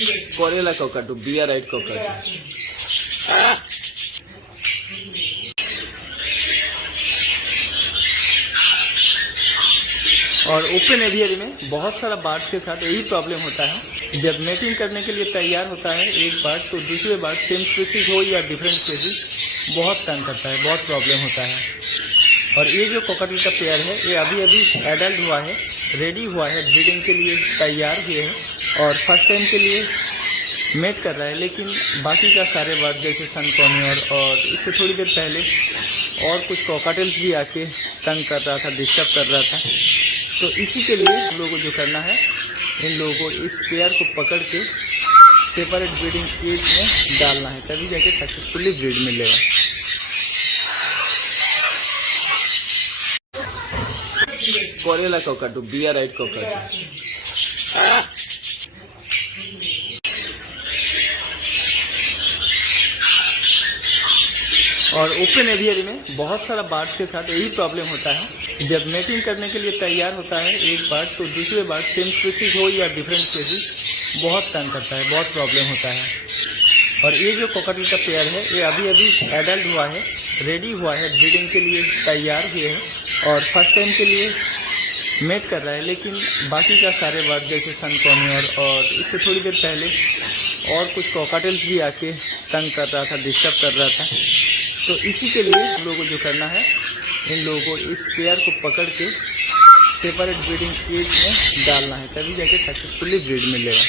कोरेला कोकाटू, बिया राइट कोकाटू। और ओपन एवियरी में बहुत सारा बर्ड्स के साथ यही प्रॉब्लम होता है। जब मेटिंग करने के लिए तैयार होता है एक बर्ड, तो दूसरे बर्ड सेम स्पीसीज हो या डिफरेंट स्पीसीज बहुत तंग करता है, बहुत प्रॉब्लम होता है। और ये जो कोकाटल का पेयर है ये अभी अभी एडल्ट हुआ है, रेडी हुआ है, ब्रीडिंग के लिए तैयार हुए हैं और फर्स्ट टाइम के लिए मेट कर रहा है। लेकिन बाकी का सारे बर्ड जैसे सन कॉर्नियर और इससे थोड़ी देर पहले और कुछ कोकाटल्स भी आके तंग कर रहा था, डिस्टर्ब कर रहा था। तो इसी के लिए हम लोगों को जो करना है, इन लोगों को इस पेयर को पकड़ के सेपरेट ब्रीडिंग केज में डालना है, तभी जाके सक्सेसफुली ब्रीड मिलेगा। कोरेला कोकाटू, बिया राइट कोकाटू। और ओपन एवियरी में बहुत सारा बर्ड्स के साथ यही प्रॉब्लम होता है। जब मेटिंग करने के लिए तैयार होता है एक बर्ड, तो दूसरे बर्ड सेम स्पीसीज हो या डिफरेंट स्पीसीज बहुत तंग करता है, बहुत प्रॉब्लम होता है। और ये जो कोकाटल का पेयर है ये अभी अभी एडल्ट हुआ है, रेडी हुआ है, ब्रीडिंग के लिए तैयार हुए हैं और फर्स्ट टाइम के लिए मेट कर रहा है। लेकिन बाकी का सारे बर्ड जैसे सन कॉर्नियर और इससे थोड़ी देर पहले और कुछ कोकाटल्स भी आके तंग कर रहा था, डिस्टर्ब कर रहा था। तो इसी के लिए हम लोगों को जो करना है, इन लोगों को इस पेयर को पकड़ के सेपरेट ब्रीडिंग केज में डालना है, तभी जाके सक्सेसफुली ब्रीड मिलेगा।